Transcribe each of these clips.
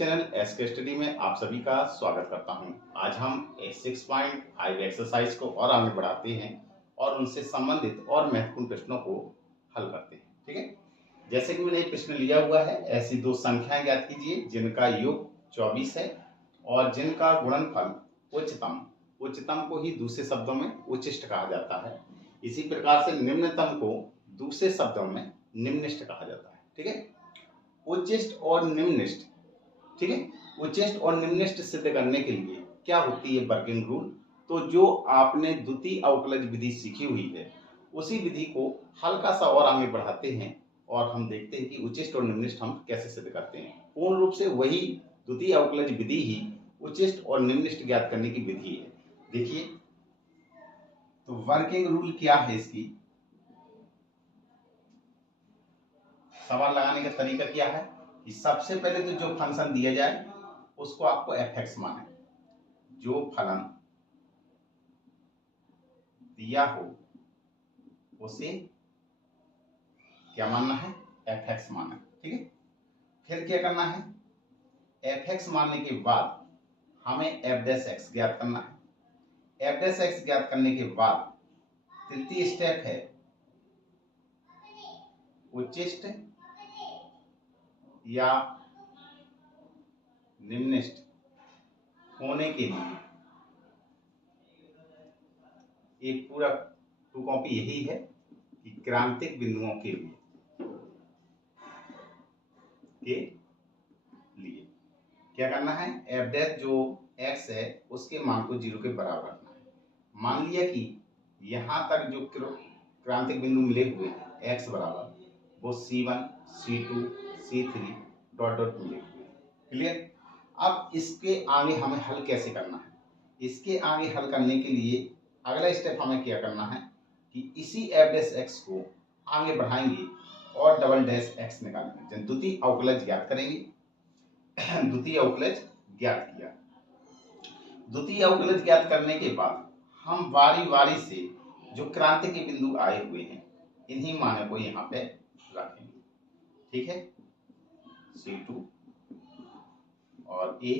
Channel SK study में आप सभी का स्वागत करता हूं। आज हम 6.5 एक्सरसाइज को और आगे बढ़ाते हैं और उनसे संबंधित और महत्वपूर्ण प्रश्नों को हल करते हैं। ठीक है, जैसे कि मैंने एक प्रश्न लिया हुआ है, ऐसी दो संख्याएं ज्ञात कीजिए जिनका योग 24 है और जिनका गुणनफल उच्चतम को ही दूसरे शब्दों में उच्चिष्ट कहा जाता है। इसी प्रकार से निम्नतम को दूसरे शब्दों में निम्निष्ट कहा जाता है। ठीक है, उच्चिष्ट और निम्निष्ट, ठीक है, उच्चिष्ट और निम्निष्ट सिद्ध करने के लिए क्या होती है वर्किंग रूल। तो जो आपने द्वितीय अवकलज विधि सीखी हुई है उसी विधि को हल्का सा और आगे बढ़ाते हैं और हम देखते हैं कि उच्चिष्ट और निम्निष्ट हम कैसे सिद्ध करते हैं। पूर्ण रूप से वही द्वितीय अवकलज विधि ही उच्चिष्ट और निम्निष्ट ज्ञात करने की विधि है। देखिए, तो वर्किंग रूल क्या है इसकी, सवाल लगाने का तरीका क्या है कि सबसे पहले तो जो फंक्शन दिया जाए उसको आपको fx माने। जो फलन दिया हो उसे क्या मानना है, fx मानना। ठीक है, फिर क्या करना है, fx मानने के बाद हमें f' ज्ञात करना है। f' ज्ञात करने के बाद तृतीय स्टेप है उच्चिष्ट या निम्निष्ट होने के लिए एक पूरा टू कॉपी यही है कि क्रांतिक बिंदुओं के लिए क्या करना है, f' जो x है उसके मान को 0 के बराबर रखना है। मान लिया कि यहां तक जो क्रांतिक बिंदु मिले हुए हैं x बराबर वो C1, C2, C3 dot dot मिले हुए। क्लियर। अब इसके आगे हमें हल कैसे करना है, इसके आगे हल करने के लिए अगला स्टेप हमें क्या करना है कि इसी f' को आगे बढ़ाएंगे और डबल डैश x निकालेंगे, द्वितीय अवकलज ज्ञात करेंगे। द्वितीय अवकलज ज्ञात किया, द्वितीय अवकलज ज्ञात करने के बाद हम बारी बारी से जो क्रांति के बिंदु आए हुए हैं इन्हीं मानों को यहाँ पे रखेंगे। ठीक है, C2 और A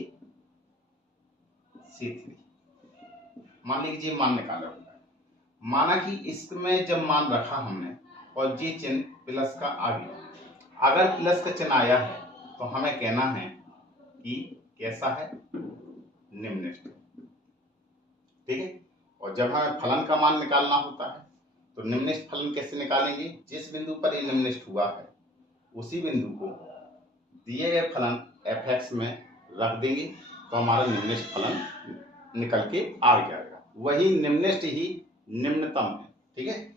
C3 मान लीजिए मान निकाला हुआ है। माना कि इसमें जब मान रखा हमने और ये चिन्ह प्लस का आ गया, अगर प्लस का चिन्ह आया है तो हमें कहना है कि कैसा है, निम्निष्ट। ठीक है, और जब हमें फलन का मान निकालना होता है तो निम्निष्ट फलन कैसे निकालेंगे, जिस बिंदु पर ये निम्निष्ट हुआ है उसी बिंदु को दिए गए फलन fx में रख देंगे तो हमारा निम्निष्ट फलन निकल के आ जाएगा। वही निम्निष्ट ही निम्नतम है। ठीक है,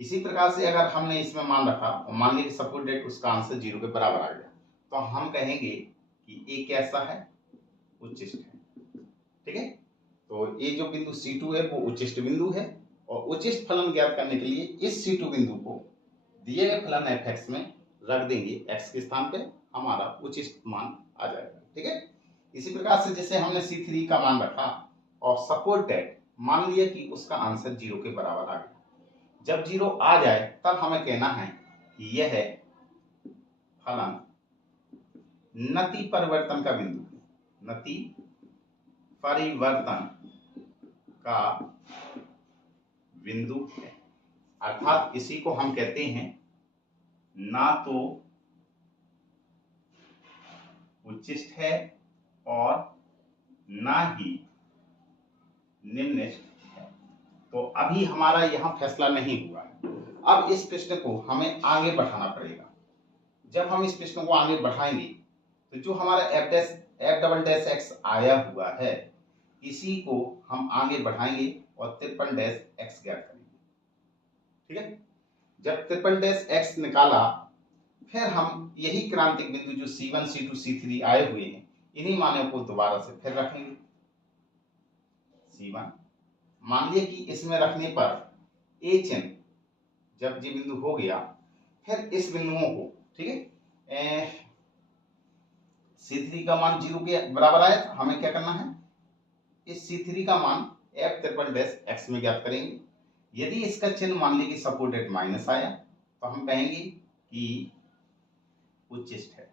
इसी प्रकार से अगर हमने इसमें मान रखा और मान लीजिए सपोज डेट उसका आंसर 0 के बराबर आ गया तो हम कहेंगे कि ये कैसा है, उच्चिष्ट है। ठीक है, तो ये जो बिंदु C2 है वो उच्चिष्ट बिंदु है और उच्चिष्ट फलन ज्ञात करने के लिए इस C2 बिंदु को दिए गए फलन fx में रख देंगे, x के स्थान पे हमारा उच्चिष्ट मान आ जाएगा। ठीक है, इसी प्रकार से जैसे हमने C3 का मान रखा और सपोज दैट मान लिया कि उसका आंसर 0 के बराबर आ गया, जब 0 आ जाए तब हमें कहना है कि यह है फलन नति परिवर्तन का बिंदु, नति परिवर्तन का बिंदु है। अर्थात इसी को हम कहते हैं ना तो उच्चिष्ट है और ना ही निम्निष्ट है। तो अभी हमारा यहां फैसला नहीं हुआ है, अब इस प्रश्न को हमें आगे बढ़ाना पड़ेगा। जब हम इस प्रश्न को आगे बढ़ाएंगे तो जो हमारा f'(x) आया हुआ है इसी को हम आगे बढ़ाएंगे और 53' ज्ञात करेंगे। ठीक है, जब 53' निकाला फिर हम यही क्रांतिक बिंदु जो C1, C2, C3 आए हुए हैं इन्हीं मानों को दोबारा से फिर रखेंगे। C1 मान लिया कि इसमें रखने पर A चिन्ह जब ये बिंदु हो गया फिर इस बिंदुओं को, ठीक है, C3 का मान 0 के बराबर आया तो हमें क्या करना है, इस C3 का मान f'(x) में ज्ञात करेंगे। यदि इसका चिन्ह मान लीजिए सपोज डेट माइनस आया तो हम कहेंगे कि उच्चिष्ट है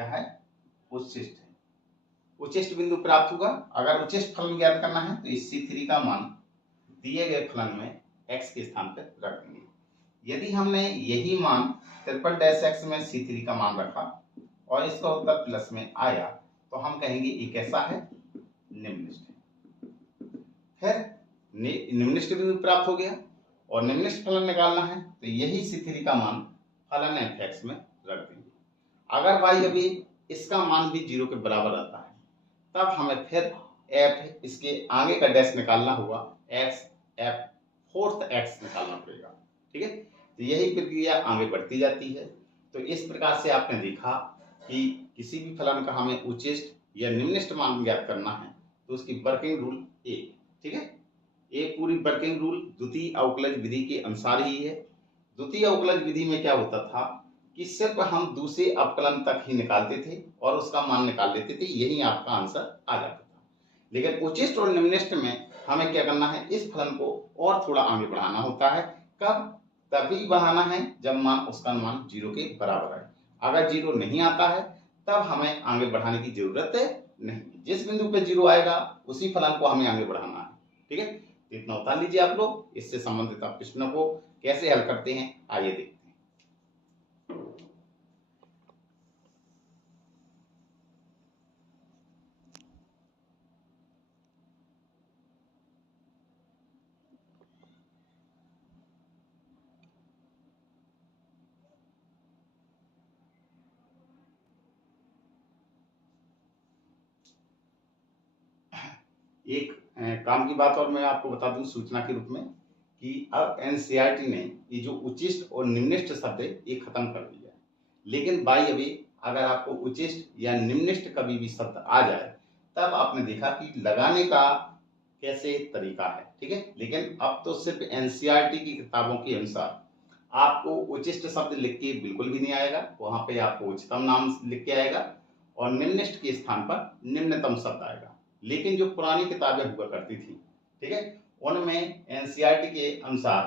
क्या है, उच्छिष्ट है। उच्छिष्ट बिंदु प्राप्त हुआ। अगर उच्छिष्ट फलन ज्ञात करना है तो इस C3 का मान दिए गए फलन में x के स्थान पर रख देंगे। यदि हमने यही मान -x में C3 का मान रखा और इसका उत्तर प्लस में आया तो हम कहेंगे ये कैसा है, निम्नलिखित है। फिर निम्नलिखित बिंदु प्राप्त हो गया और निम्नलिखित फलन निकालना है तो यही C3 का मान फलन f(x) में रख देंगे। अगर भाई अभी इसका मान भी 0 के बराबर आता है तब हमें फिर f इसके आगे का डैश निकालना होगा, x f फोर्थ x निकालना पड़ेगा। ठीक है, तो यही प्रक्रिया आगे बढ़ती जाती है। तो इस प्रकार से आपने देखा कि किसी भी फलन का हमें उच्चिष्ट या निम्नलिखित मान ज्ञात करना है तो उसकी वर्किंग रूल ए। ठीक है, ये पूरी वर्किंग रूल द्वितीय अवकलज विधि के अनुसार ही है। द्वितीय अवकलज विधि में क्या होता था कि सिर्फ हम दूसरे अवकलन तक ही निकालते थे और उसका मान निकाल लेते थे, यही आपका आंसर आ जाता था। लेकिन उच्चिष्ट और निम्नलिखित में हमें क्या करना है, इस फलन को और थोड़ा आगे बढ़ाना होता है। कब, तभी बढ़ाना है जब मान उसका मान 0 के बराबर है। अगर 0 नहीं आता है तब हमें आगे बढ़ाने की जरूरत नहीं। जिस बिंदु पे 0 आएगा उसी फलन को हमें आगे बढ़ाना है। ठीक है, तो इतना उतार लीजिए आप लोग। इससे संबंधित आप प्रश्नों को कैसे हल करते हैं आइए देखते हैं। एक काम की बात और मैं आपको बता दूं सूचना के रूप में कि अब एनसीईआरटी ने ये जो उच्चिष्ट और निम्नलिखित शब्द है ये खत्म कर दिया है। लेकिन भाई अभी अगर आपको उच्चिष्ट या निम्नलिखित कभी भी शब्द आ जाए तब आपने देखा कि लगाने का कैसे तरीका है। ठीक है, लेकिन अब तो सिर्फ एनसीईआरटी की किताबों के अनुसार आपको उच्चिष्ट शब्द लिख के बिल्कुल भी नहीं आएगा, वहां पे आपको उच्चतम नाम लिख के आएगा और निम्नलिखित के स्थान पर निम्नतम शब्द आएगा। लेकिन जो पुरानी किताबें हुआ करती थी, ठीक है, उनमें एनसीईआरटी के अनुसार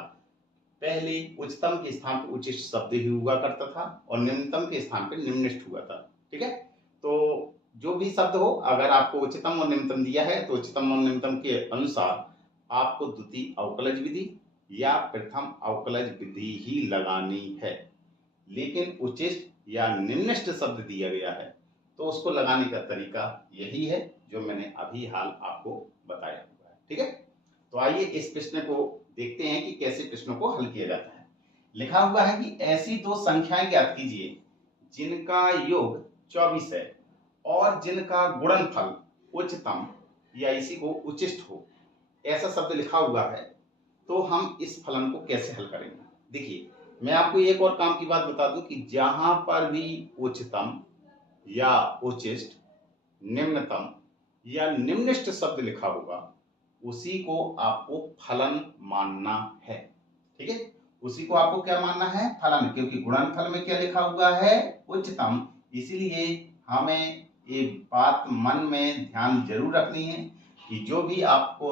पहले उच्चतम के स्थान पर उच्चिष्ट शब्द ही हुआ करता था और निम्नतम के स्थान पर निम्नलिखित हुआ था। ठीक है, तो जो भी शब्द हो अगर आपको उच्चतम और निम्नतम दिया है तो उच्चतम और निम्नतम के अनुसार आपको द्वितीय अवकलज विधि या प्रथम अवकलज विधि ही लगानी है। लेकिन उच्चिष्ट या निम्नलिखित शब्द दिया गया है तो उसको लगाने का तरीका यही है जो मैंने अभी हाल आपको बताया हुआ है। ठीक है, तो आइए इस प्रश्न को देखते हैं कि कैसे प्रश्नों को हल किया जाता है। लिखा हुआ है कि ऐसी दो संख्याएं ज्ञात कीजिए जिनका योग 24 है और जिनका गुणनफल उच्चतम या इसी को उच्चिष्ट हो। ऐसा शब्द लिखा हुआ है तो हम इस फलन को कैसे हल करेंगे। देखिए, मैं आपको एक और काम की बात बता दूं कि जहां पर भी उच्चतम या उच्चिष्ट, निम्नतम या निम्नलिखित शब्द लिखा होगा उसी को आपको फलन मानना है। ठीक है, उसी को आपको क्या मानना है, फलन, क्योंकि गुणनफल में क्या लिखा हुआ है, उच्चतम। इसीलिए हमें ये बात मन में ध्यान जरूर रखनी है कि जो भी आपको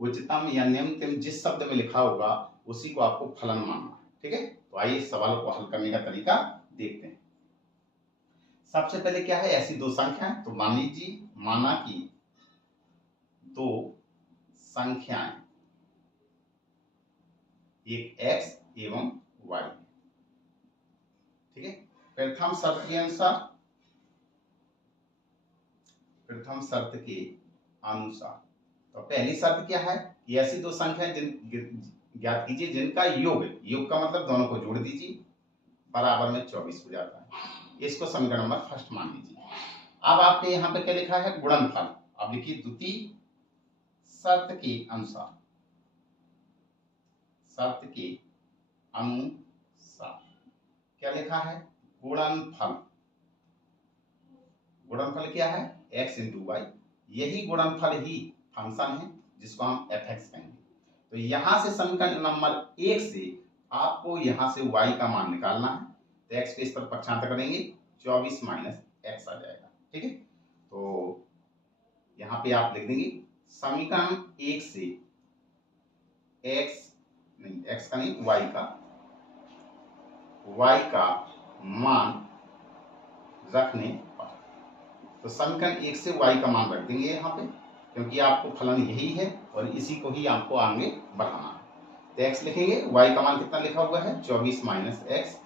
उच्चतम या निम्नतम जिस शब्द में लिखा होगा उसी को आपको फलन मानना है। ठीक है, तो आइए इस सवाल को हल करने का तरीका देखते हैं। सबसे पहले क्या है, ऐसी दो संख्याएं, तो मान लीजिए, माना कि दो संख्याएं, एक x एवं y। ठीक है, प्रथम शर्त के अनुसार, प्रथम शर्त के अनुसार तो पहली शर्त क्या है कि ऐसी दो संख्याएं ज्ञात कीजिए जिनका योग, योग का मतलब दोनों को जोड़ दीजिए, बराबर में 24 हो जाता है। इसको समीकरण नंबर फर्स्ट मान लीजिए। अब आपके यहाँ पे क्या लिखा है, गुणनफल। अब लिखिए द्वितीय शर्त के अनुसार, शर्त के अनुसार क्या लिखा है, गुणनफल। गुणनफल क्या है, x इंटू वाई। यही गुणनफल ही फंक्शन है जिसको हम f(x) कहेंगे। तो यहां से समीकरण नंबर 1 से आपको यहां से y का मान निकालना है। तो x को इस पर पक्षांतर करेंगे, 24 माइनस x आ जाएगा। ठीक है, तो यहाँ पे आप लिख देंगे समीकरण 1 से x का नहीं, y का मान रखने पर। तो समीकरण 1 से y का मान रख देंगे यहाँ पे, क्योंकि आपको फलन यही है और इसी को ही आपको आगे बढ़ाना है। तो x लिखेंगे, y का मान कितना लिखा हुआ है 24 माइनस x।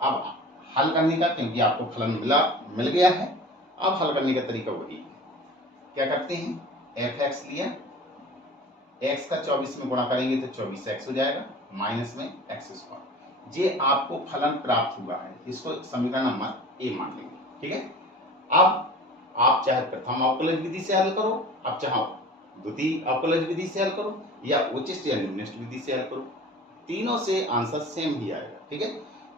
अब हल करने का, क्योंकि आपको फलन मिल गया है, अब हल करने का तरीका वही है। क्या करते हैं, fx लिया, x का 24 में गुणा करेंगे तो 24x हो जाएगा, माइनस में x स्क्वायर। ये आपको फलन प्राप्त हुआ है, इसको समीकरण नंबर ए मान लेंगे। ठीक है, अब आप चाहे प्रथम अवकलज विधि से हल करो, आप चाहे द्वितीय अवकलज विधि से हल करो, या उच्चिष्ट या निम्निष्ट विधि से हल करो, तीनों से आंसर सेम ही आएगा। ठीक है,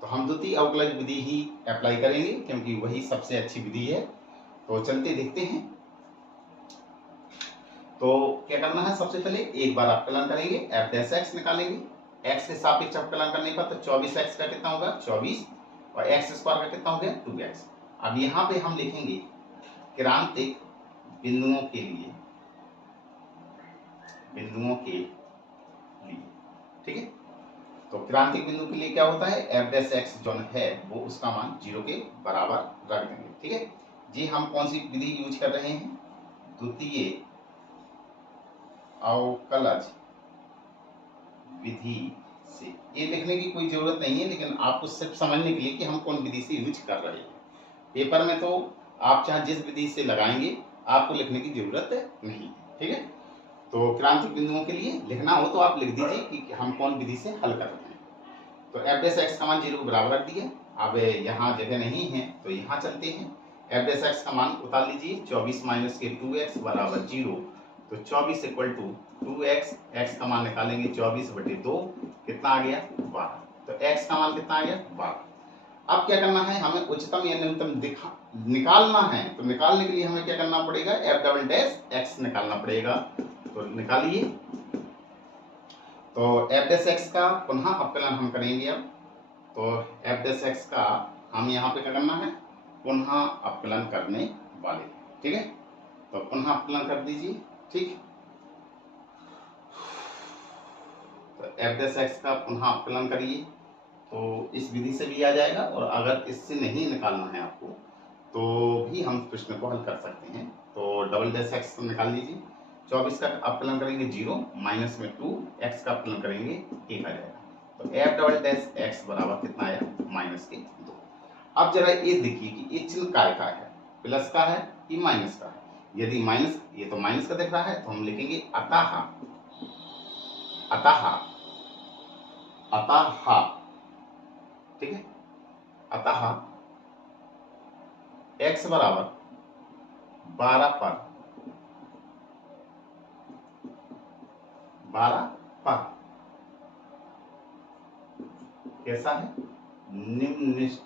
तो हम द्वितीय अवकलज विधि ही अप्लाई करेंगे, क्योंकि वही सबसे अच्छी विधि है। तो चलते देखते हैं। तो क्या करना है, सबसे पहले एक बार अवकलन करेंगे, एफ डैश एक्स निकालेंगे। एक्स के सापेक्ष अवकलन करने पर तो 24x का कितना होगा 24, और एक्स स्क्वायर का कितना हो गया 2x। अब यहाँ पे हम लिखेंगे क्रांतिक बिंदुओं के लिए, ठीक है। तो क्रांतिक बिंदु के लिए क्या होता है, एफ डैश एक्स जो है वो उसका मान 0 के बराबर रख देंगे। ठीक है जी, हम कौन सी विधि यूज कर रहे हैं, द्वितीय अवकलज विधि से। ये लिखने की कोई जरूरत नहीं है, लेकिन आपको सिर्फ समझने के लिए कि हम कौन विधि से यूज कर रहे हैं। पेपर में तो आप चाहे जिस विधि से लगाएंगे, आपको लिखने की जरूरत नहीं है। ठीक है, तो क्रांतिक बिंदुओं के लिए लिखना हो तो आप लिख दीजिए कि हम कौन विधि से हल कर रहे हैं। तो एफ डैश एक्स का मान 0 के बराबर रख दिया। अब यहाँ जगह नहीं है तो यहाँ चलते हैं, एफ डैश एक्स का मान उतार लीजिए, 24 माइनस के 2x बराबर 0। तो 24 इक्वल टू 2x, x का मान निकालेंगे 24/2, कितना आ गया 12। तो x का मान कितना आ गया 12। अब क्या करना है, हमें उच्चतम या न्यूनतम निकालना है। तो निकालने के लिए हमें क्या करना पड़ेगा, एफ डबल डैश एक्स निकालना पड़ेगा। तो निकालिए, तो एफ डैश एक्स का पुनः अवकलन हम करेंगे। अब तो एफ डैश एक्स का हम यहाँ पे क्या करना है, पुनः अवकलन करने वाले। ठीक है, तो पुनः अवकलन कर दीजिए। ठीक, तो एफ डैश एक्स का पुनः अवकलन करिए, तो इस विधि से भी आ जाएगा, और अगर इससे नहीं निकालना है आपको तो भी हम प्रश्न को हल कर सकते हैं। तो डबल डैश एक्स निकाल लीजिए, 24 का अवकलन करेंगे 0, माइनस में 2, x का अवकलन करेंगे 1 आ जाएगा। तो एफ डबल डैश एक्स बराबर कितना आया -2। अब जरा ये देखिए कि ये चिन्ह काय का है, प्लस का है कि माइनस का है। यदि माइनस, ये तो माइनस का दिख रहा है, तो हम लिखेंगे अतः, अतः, अतः, ठीक है, अतः x बराबर 12 पर कैसा है, निम्नलिखित,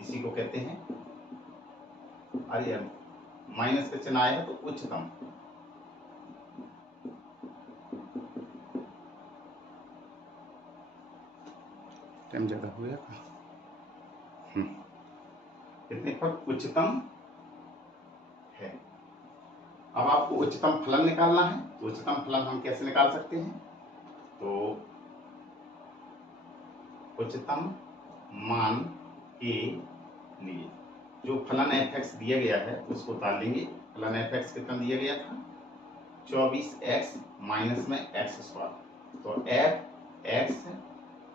इसी को कहते हैं, अरे माइनस का चिन्ह आया है तो उच्चतम, टाइम ज्यादा हो गया, इतने पर उच्चतम है। अब आपको उच्चतम फलन निकालना है, तो उच्चतम फलन हम कैसे निकाल सकते हैं, तो उच्चतम मान के लिए जो फलन f(x) दिया गया है उसको उतार लेंगे। फलन f(x) कितना दिया गया था 24x माइनस में x स्क्वायर। तो f(x),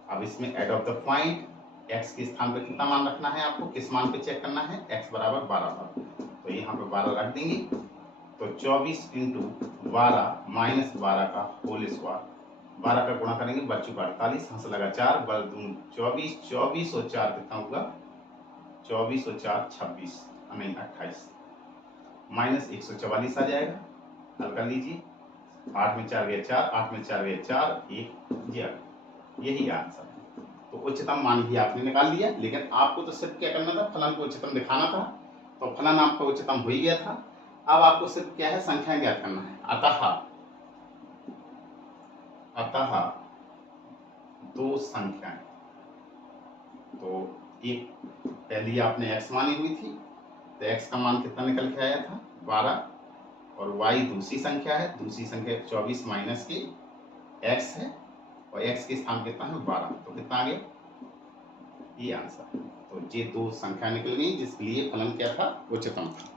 अब इसमें add of the point, x के स्थान पर कितना मान रखना है आपको, किस मान पे चेक करना है, x बराबर 12 पर। तो यहाँ पे 12 रख देंगे। तो 24 इंटू 12 माइनस 12 का होल स्क्वायर, 12 का गुणा करेंगे बच चुका 48, हंस लगा 4, बल 24, 24 और 4 कितना होगा 24 और 4 26, नहीं 28, माइनस 144 आ जाएगा। हल कर लीजिए, 8 में 4 गया 4, 8 में 4 गया 4, 1, यही आंसर है। तो उच्चतम मान भी आपने निकाल लिया, लेकिन आपको तो सिर्फ क्या करना था, फलन को उच्चतम दिखाना था। तो फलन आपका उच्चतम हो ही गया था। अब आपको सिर्फ क्या है, संख्या ज्ञात करना है। अतः दो संख्याएं, तो एक पहली आपने x मानी हुई थी, तो x का मान कितना निकल के आया था 12, और y दूसरी संख्या है, दूसरी संख्या 24 माइनस की x है, और x के स्थान कितना है 12, तो कितना आ गया, ये आंसर है। तो ये दो संख्या निकल गई जिसके लिए फलन क्या था, उच्चतम था।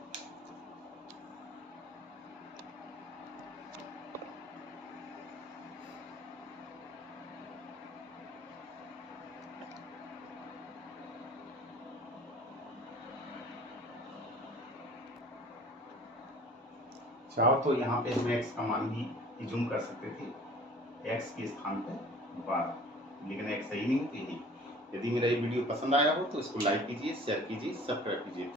चाहो तो यहाँ पे हम x का मान भी जूम कर सकते थे, x के स्थान पे 12, लेकिन x सही नहीं होती है। यदि मेरा ये वीडियो पसंद आया हो तो इसको लाइक कीजिए, शेयर कीजिए, सब्सक्राइब कीजिए।